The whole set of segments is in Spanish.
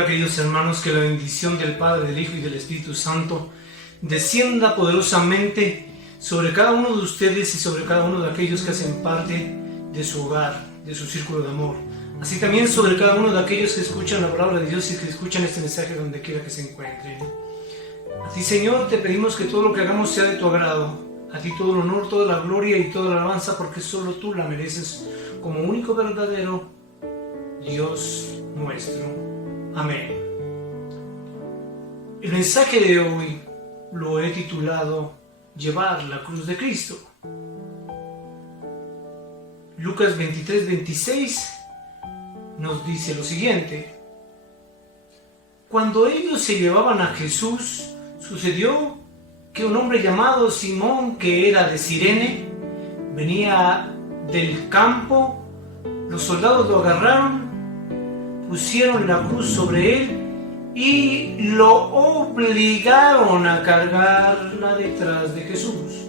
Ahora, queridos hermanos, que la bendición del Padre, del Hijo y del Espíritu Santo descienda poderosamente sobre cada uno de ustedes y sobre cada uno de aquellos que hacen parte de su hogar, de su círculo de amor. Así también sobre cada uno de aquellos que escuchan la palabra de Dios y que escuchan este mensaje donde quiera que se encuentren. A ti, Señor, te pedimos que todo lo que hagamos sea de tu agrado. A ti todo el honor, toda la gloria y toda la alabanza, porque solo tú la mereces como único verdadero Dios nuestro. Amén. El mensaje de hoy lo he titulado Llevar la cruz de Cristo. Lucas 23:26 nos dice lo siguiente: cuando ellos se llevaban a Jesús, sucedió que un hombre llamado Simón, que era de Cirene, venía del campo. Los soldados lo agarraron, pusieron la cruz sobre él y lo obligaron a cargarla detrás de Jesús.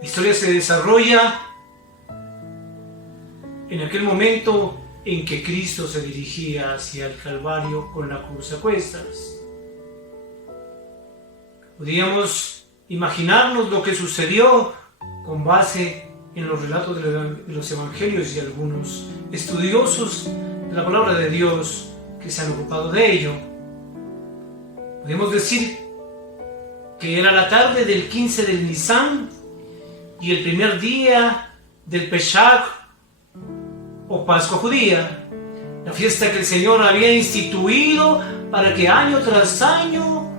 La historia se desarrolla en aquel momento en que Cristo se dirigía hacia el Calvario con la cruz a cuestas. Podríamos imaginarnos lo que sucedió con base en los relatos de los evangelios y algunos estudiosos de la palabra de Dios que se han ocupado de ello. Podemos decir que era la tarde del 15 del Nisan y el primer día del Pesach o Pascua judía, la fiesta que el Señor había instituido para que año tras año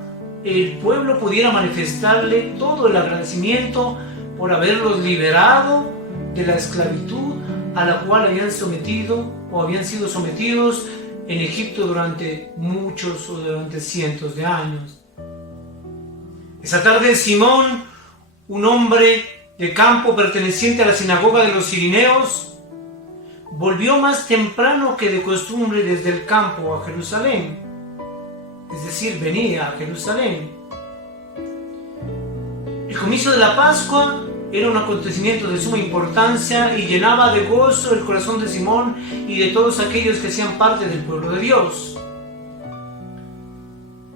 el pueblo pudiera manifestarle todo el agradecimiento por haberlos liberado de la esclavitud a la cual habían sido sometidos en Egipto durante muchos o durante cientos de años. Esa tarde Simón, un hombre de campo perteneciente a la sinagoga de los Cirineos, volvió más temprano que de costumbre desde el campo a Jerusalén, es decir, venía a Jerusalén. El comienzo de la Pascua era un acontecimiento de suma importancia y llenaba de gozo el corazón de Simón y de todos aquellos que hacían parte del pueblo de Dios.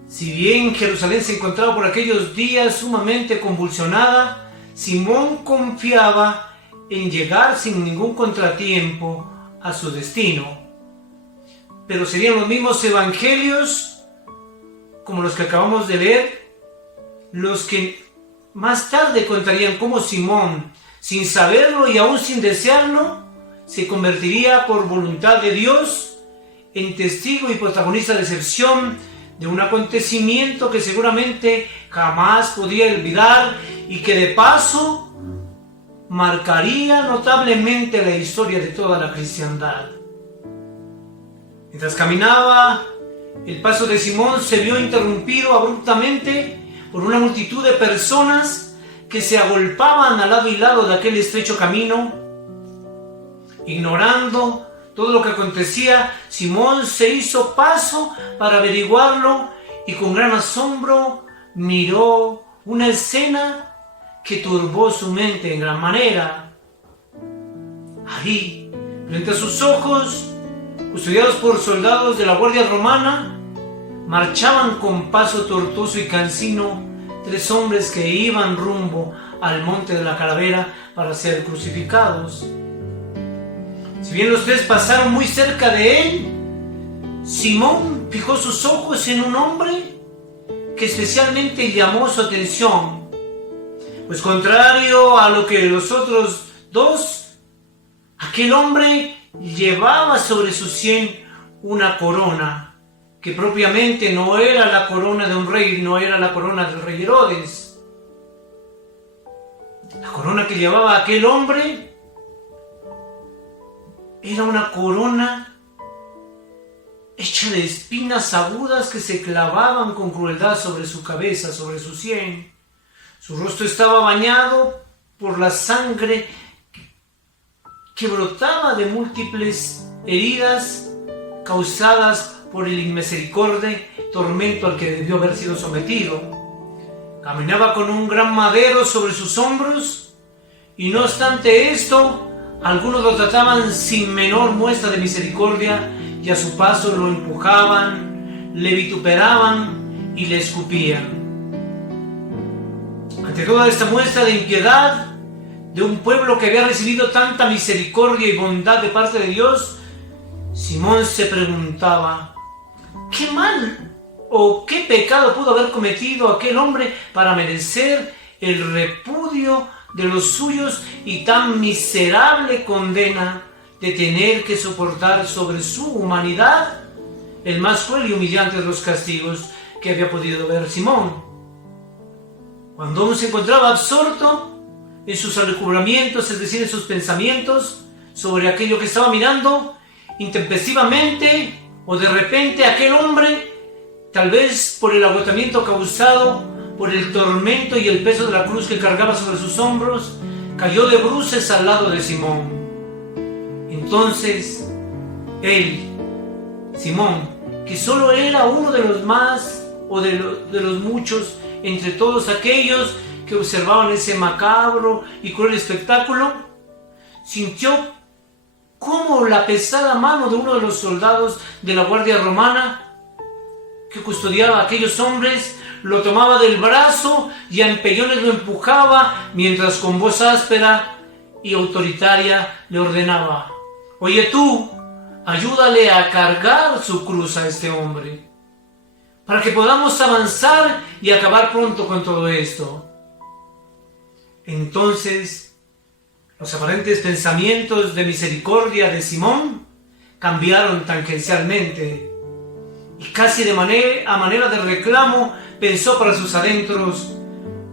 Si bien Jerusalén se encontraba por aquellos días sumamente convulsionada, Simón confiaba en llegar sin ningún contratiempo a su destino. Pero serían los mismos evangelios, como los que acabamos de leer, los que más tarde contarían cómo Simón, sin saberlo y aún sin desearlo, se convertiría por voluntad de Dios en testigo y protagonista de excepción de un acontecimiento que seguramente jamás podría olvidar y que de paso marcaría notablemente la historia de toda la cristiandad. Mientras caminaba, el paso de Simón se vio interrumpido abruptamente por una multitud de personas que se agolpaban al lado y lado de aquel estrecho camino. Ignorando todo lo que acontecía, Simón se hizo paso para averiguarlo y con gran asombro miró una escena que turbó su mente en gran manera. Ahí, frente a sus ojos, custodiados por soldados de la Guardia Romana, marchaban con paso tortuoso y cansino 3 hombres que iban rumbo al monte de la Calavera para ser crucificados. Si bien los 3 pasaron muy cerca de él, Simón fijó sus ojos en un hombre que especialmente llamó su atención, pues contrario a lo que los otros 2, aquel hombre llevaba sobre su sien una corona que propiamente no era la corona de un rey, no era la corona del rey Herodes. La corona que llevaba aquel hombre era una corona hecha de espinas agudas que se clavaban con crueldad sobre su cabeza, sobre su sien. Su rostro estaba bañado por la sangre que brotaba de múltiples heridas causadas por el inmisericordia tormento al que debió haber sido sometido. Caminaba con un gran madero sobre sus hombros y no obstante esto, Algunos lo trataban sin menor muestra de misericordia y a su paso lo empujaban, le vituperaban y le escupían. Ante toda esta muestra de impiedad de un pueblo que había recibido tanta misericordia y bondad de parte de Dios, Simón se preguntaba: ¿qué mal o qué pecado pudo haber cometido aquel hombre para merecer el repudio de los suyos y tan miserable condena de tener que soportar sobre su humanidad el más cruel y humillante de los castigos que había podido ver Simón? Cuando aún se encontraba absorto en sus alecubramientos, es decir, en sus pensamientos sobre aquello que estaba mirando, intempestivamente o de repente aquel hombre, tal vez por el agotamiento causado por el tormento y el peso de la cruz que cargaba sobre sus hombros, cayó de bruces al lado de Simón. Entonces, él, Simón, que solo era uno de los más o de los muchos entre todos aquellos que observaban ese macabro y cruel espectáculo, sintió cómo la pesada mano de uno de los soldados de la guardia romana que custodiaba a aquellos hombres lo tomaba del brazo y a empellones lo empujaba, mientras con voz áspera y autoritaria le ordenaba: «Oye tú, ayúdale a cargar su cruz a este hombre, para que podamos avanzar y acabar pronto con todo esto». Entonces, los aparentes pensamientos de misericordia de Simón cambiaron tangencialmente, y casi a manera de reclamo pensó para sus adentros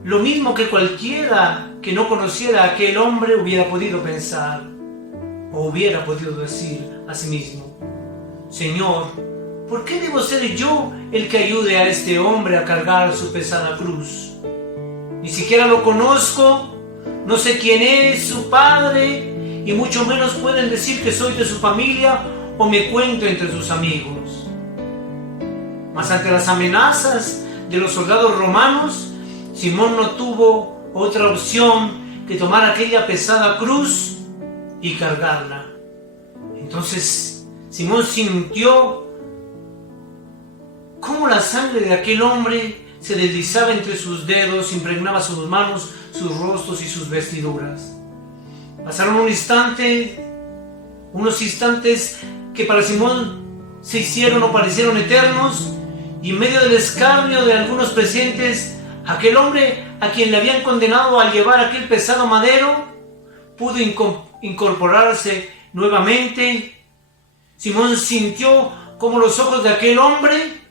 lo mismo que cualquiera que no conociera a aquel hombre hubiera podido pensar o hubiera podido decir a sí mismo: «Señor, ¿por qué debo ser yo el que ayude a este hombre a cargar su pesada cruz? Ni siquiera lo conozco, no sé quién es su padre, y mucho menos pueden decir que soy de su familia o me cuento entre sus amigos». Mas ante las amenazas de los soldados romanos, Simón no tuvo otra opción que tomar aquella pesada cruz y cargarla. Entonces Simón sintió cómo la sangre de aquel hombre se deslizaba entre sus dedos, impregnaba sus manos, sus rostros y sus vestiduras. Pasaron unos instantes que para Simón se hicieron o parecieron eternos, y en medio del escarnio de algunos presentes, aquel hombre a quien le habían condenado a llevar aquel pesado madero pudo incorporarse nuevamente. Simón sintió como los ojos de aquel hombre,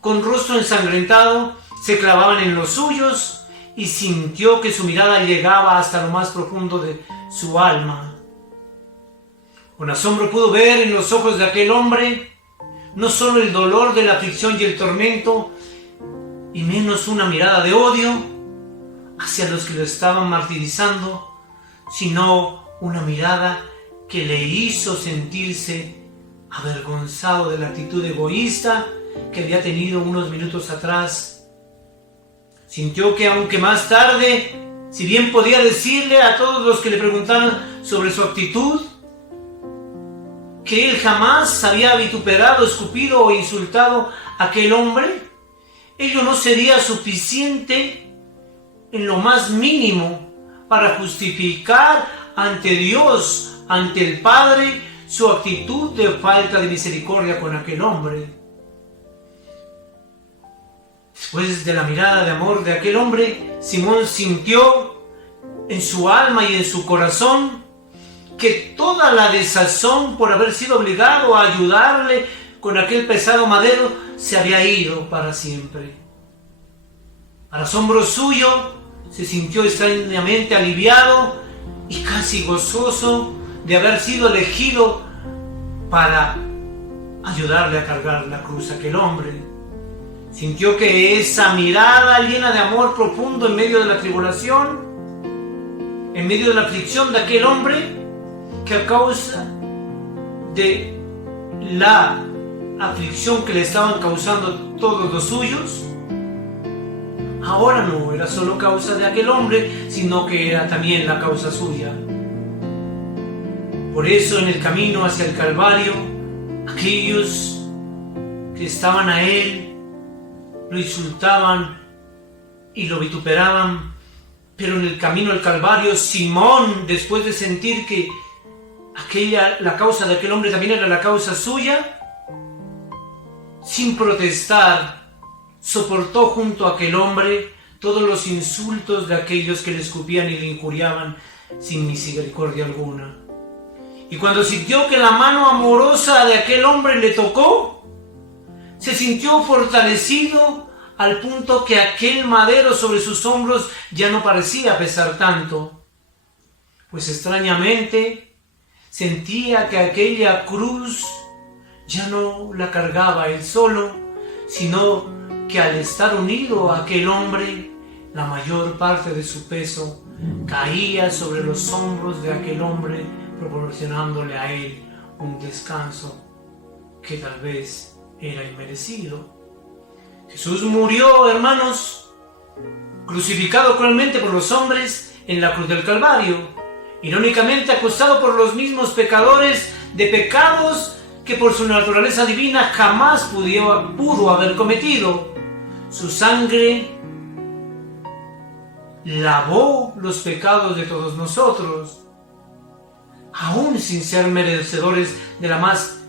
con rostro ensangrentado, se clavaban en los suyos, y sintió que su mirada llegaba hasta lo más profundo de su alma. Con asombro pudo ver en los ojos de aquel hombre no solo el dolor de la aflicción y el tormento, y menos una mirada de odio hacia los que lo estaban martirizando, sino una mirada que le hizo sentirse avergonzado de la actitud egoísta que había tenido unos minutos atrás. Sintió que aunque más tarde, si bien podía decirle a todos los que le preguntaran sobre su actitud, que él jamás había vituperado, escupido o insultado a aquel hombre, ello no sería suficiente en lo más mínimo para justificar ante Dios, ante el Padre, su actitud de falta de misericordia con aquel hombre. Después de la mirada de amor de aquel hombre, Simón sintió en su alma y en su corazón que toda la desazón por haber sido obligado a ayudarle con aquel pesado madero se había ido para siempre. Para asombro suyo, se sintió extrañamente aliviado y casi gozoso de haber sido elegido para ayudarle a cargar la cruz a aquel hombre. Sintió que esa mirada llena de amor profundo en medio de la tribulación, en medio de la aflicción de aquel hombre, que a causa de la aflicción que le estaban causando todos los suyos, ahora no era solo causa de aquel hombre, sino que era también la causa suya. Por eso en el camino hacia el Calvario, aquellos que estaban a él lo insultaban y lo vituperaban, pero en el camino al Calvario, Simón, después de sentir que la causa de aquel hombre también era la causa suya, sin protestar, soportó junto a aquel hombre todos los insultos de aquellos que le escupían y le injuriaban sin misericordia alguna. Y cuando sintió que la mano amorosa de aquel hombre le tocó, se sintió fortalecido al punto que aquel madero sobre sus hombros ya no parecía pesar tanto, pues extrañamente sentía que aquella cruz ya no la cargaba él solo, sino que al estar unido a aquel hombre, la mayor parte de su peso caía sobre los hombros de aquel hombre, proporcionándole a él un descanso que tal vez era inmerecido. Jesús murió, hermanos, crucificado cruelmente por los hombres en la cruz del Calvario, irónicamente acusado por los mismos pecadores de pecados que por su naturaleza divina jamás pudo haber cometido. Su sangre lavó los pecados de todos nosotros, aún sin ser merecedores de la más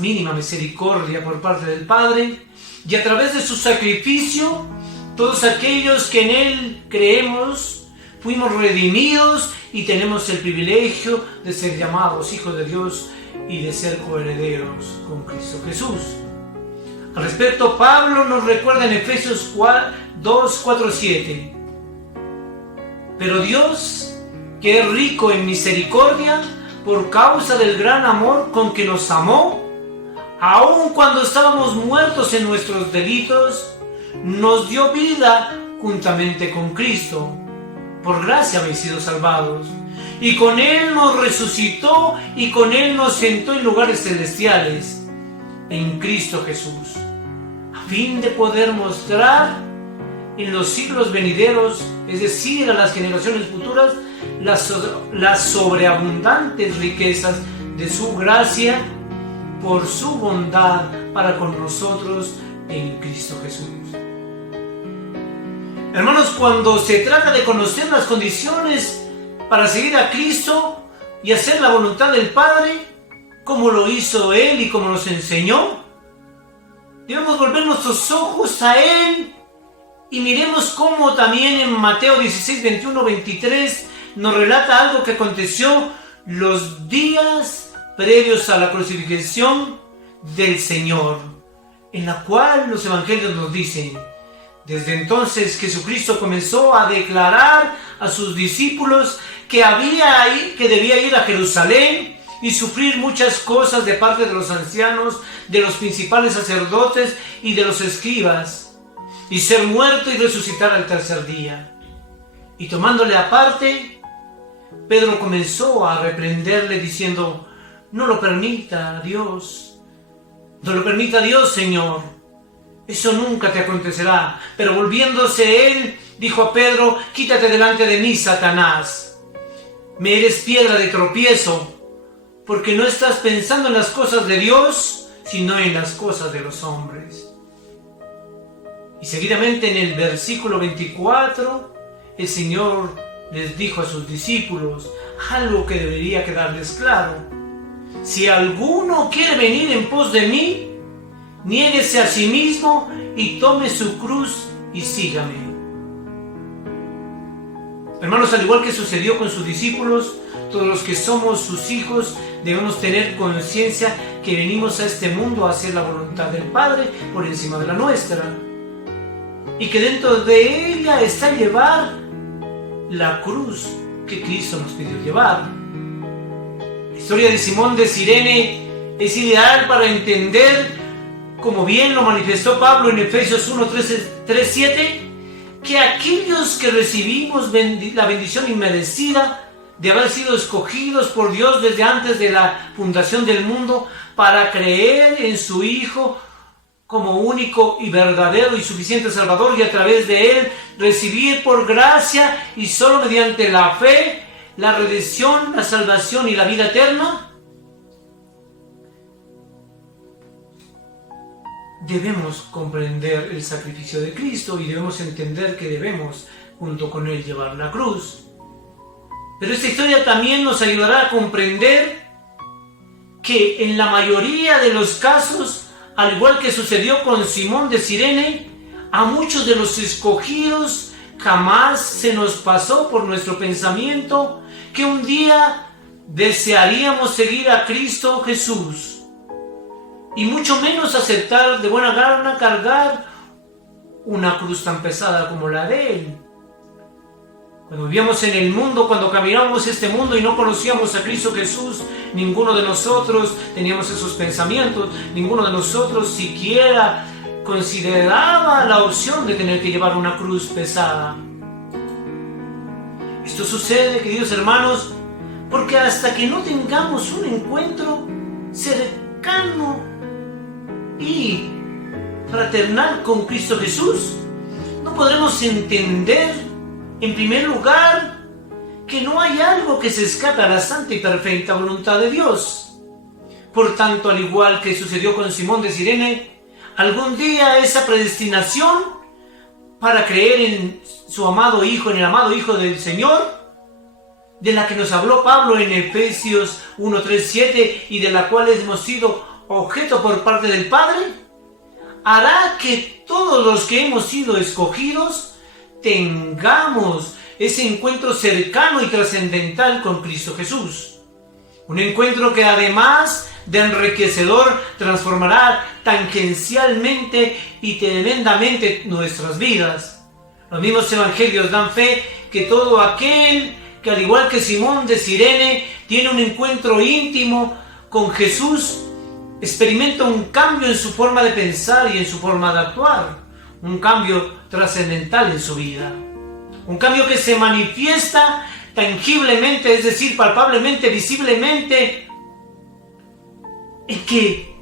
mínima misericordia por parte del Padre, y a través de su sacrificio, todos aquellos que en Él creemos, fuimos redimidos y tenemos el privilegio de ser llamados hijos de Dios y de ser coherederos con Cristo Jesús. Al respecto, Pablo nos recuerda en Efesios 2, 4, 7. Pero Dios, que es rico en misericordia, por causa del gran amor con que nos amó, aun cuando estábamos muertos en nuestros delitos, nos dio vida juntamente con Cristo. Por gracia habéis sido salvados. Y con Él nos resucitó y con Él nos sentó en lugares celestiales, en Cristo Jesús, a fin de poder mostrar en los siglos venideros, es decir, a las generaciones futuras, las sobreabundantes riquezas de su gracia por su bondad para con nosotros en Cristo Jesús. Hermanos, cuando se trata de conocer las condiciones para seguir a Cristo y hacer la voluntad del Padre, como lo hizo Él y como nos enseñó, debemos volver nuestros ojos a Él y miremos cómo también en Mateo 16, 21, 23 nos relata algo que aconteció los días previos a la crucifixión del Señor, en la cual los evangelios nos dicen: desde entonces Jesucristo comenzó a declarar a sus discípulos que debía ir a Jerusalén y sufrir muchas cosas de parte de los ancianos, de los principales sacerdotes y de los escribas, y ser muerto y resucitar al tercer día. Y tomándole aparte, Pedro comenzó a reprenderle diciendo: no lo permita Dios, Señor, eso nunca te acontecerá. Pero volviéndose él, dijo a Pedro: quítate delante de mí, Satanás, me eres piedra de tropiezo, porque no estás pensando en las cosas de Dios, sino en las cosas de los hombres. Y seguidamente en el versículo 24, el Señor les dijo a sus discípulos algo que debería quedarles claro: si alguno quiere venir en pos de mí, niéguese a sí mismo y tome su cruz y sígame. Hermanos, al igual que sucedió con sus discípulos, todos los que somos sus hijos debemos tener conciencia que venimos a este mundo a hacer la voluntad del Padre por encima de la nuestra, y que dentro de ella está llevar la cruz que Cristo nos pidió llevar. La historia de Simón de Cirene es ideal para entender, como bien lo manifestó Pablo en Efesios 1, 3, 7, que aquellos que recibimos la bendición inmerecida de haber sido escogidos por Dios desde antes de la fundación del mundo para creer en su Hijo como único y verdadero y suficiente Salvador, y a través de Él recibir por gracia y solo mediante la fe la redención, la salvación y la vida eterna, debemos comprender el sacrificio de Cristo y debemos entender que debemos, junto con Él, llevar la cruz. Pero esta historia también nos ayudará a comprender que en la mayoría de los casos, al igual que sucedió con Simón de Cirene, a muchos de los escogidos jamás se nos pasó por nuestro pensamiento que un día desearíamos seguir a Cristo Jesús, y mucho menos aceptar de buena gana cargar una cruz tan pesada como la de Él. Cuando vivíamos en el mundo, cuando caminábamos este mundo y no conocíamos a Cristo Jesús, ninguno de nosotros teníamos esos pensamientos, ninguno de nosotros siquiera consideraba la opción de tener que llevar una cruz pesada. Esto sucede, queridos hermanos, porque hasta que no tengamos un encuentro cercano y fraternal con Cristo Jesús, no podremos entender, en primer lugar, que no hay algo que se escape a la santa y perfecta voluntad de Dios. Por tanto, al igual que sucedió con Simón de Cirene, algún día esa predestinación para creer en su amado Hijo, en el amado Hijo del Señor, de la que nos habló Pablo en Efesios 1, 3, 7, y de la cual hemos sido objeto por parte del Padre, hará que todos los que hemos sido escogidos tengamos ese encuentro cercano y trascendental con Cristo Jesús. Un encuentro que además de enriquecedor transformará tangencialmente y tremendamente nuestras vidas. Los mismos evangelios dan fe que todo aquel que, al igual que Simón de Cirene, tiene un encuentro íntimo con Jesús, experimenta un cambio en su forma de pensar y en su forma de actuar, un cambio trascendental en su vida, un cambio que se manifiesta tangiblemente, es decir, palpablemente, visiblemente, en que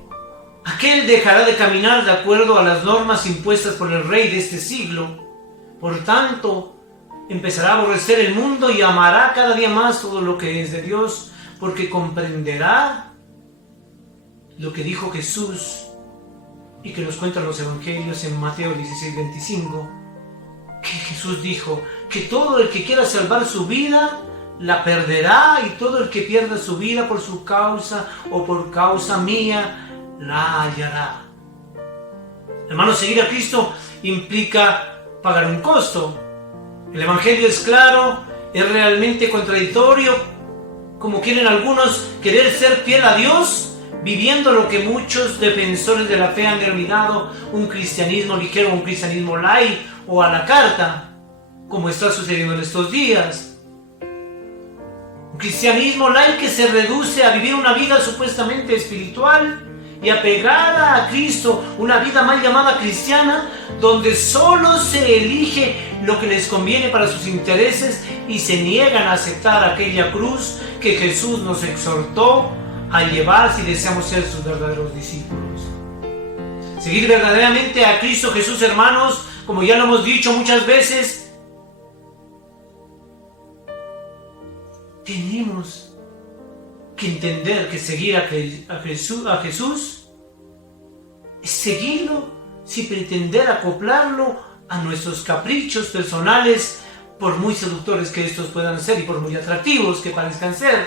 aquel dejará de caminar de acuerdo a las normas impuestas por el rey de este siglo. Por tanto, empezará a aborrecer el mundo y amará cada día más todo lo que es de Dios, porque comprenderá lo que dijo Jesús y que nos cuentan los evangelios en Mateo 16, 25, que Jesús dijo que todo el que quiera salvar su vida la perderá, y todo el que pierda su vida por su causa o por causa mía la hallará. Hermanos, seguir a Cristo implica pagar un costo. El evangelio es claro, es realmente contradictorio, como quieren algunos querer ser fiel a Dios, viviendo lo que muchos defensores de la fe han denominado un cristianismo ligero, un cristianismo light o a la carta, como está sucediendo en estos días. Un cristianismo light que se reduce a vivir una vida supuestamente espiritual y apegada a Cristo, una vida mal llamada cristiana, donde solo se elige lo que les conviene para sus intereses y se niegan a aceptar aquella cruz que Jesús nos exhortó a llevar si deseamos ser sus verdaderos discípulos. Seguir verdaderamente a Cristo Jesús, hermanos, como ya lo hemos dicho muchas veces, tenemos que entender que seguir a Jesús es seguirlo sin pretender acoplarlo a nuestros caprichos personales, por muy seductores que estos puedan ser y por muy atractivos que parezcan ser.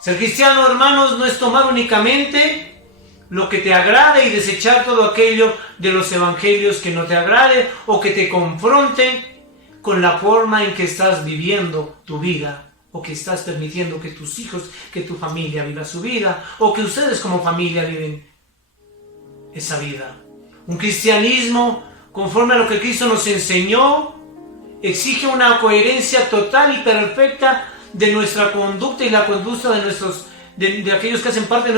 Ser cristiano, hermanos, no es tomar únicamente lo que te agrade y desechar todo aquello de los evangelios que no te agrade o que te confronte con la forma en que estás viviendo tu vida, o que estás permitiendo que tus hijos, que tu familia viva su vida, o que ustedes como familia viven esa vida. Un cristianismo conforme a lo que Cristo nos enseñó exige una coherencia total y perfecta de nuestra conducta y la conducta de aquellos que hacen parte de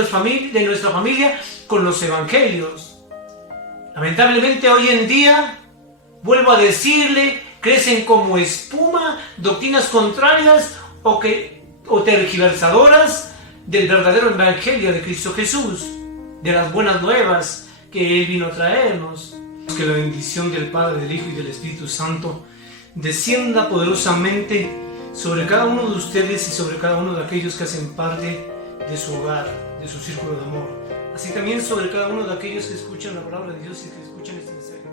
nuestra familia con los evangelios. Lamentablemente hoy en día, vuelvo a decirle, crecen como espuma doctrinas contrarias o tergiversadoras del verdadero evangelio de Cristo Jesús, de las buenas nuevas que Él vino a traernos. Que la bendición del Padre, del Hijo y del Espíritu Santo descienda poderosamente sobre cada uno de ustedes y sobre cada uno de aquellos que hacen parte de su hogar, de su círculo de amor. Así también sobre cada uno de aquellos que escuchan la palabra de Dios y que escuchan este mensaje.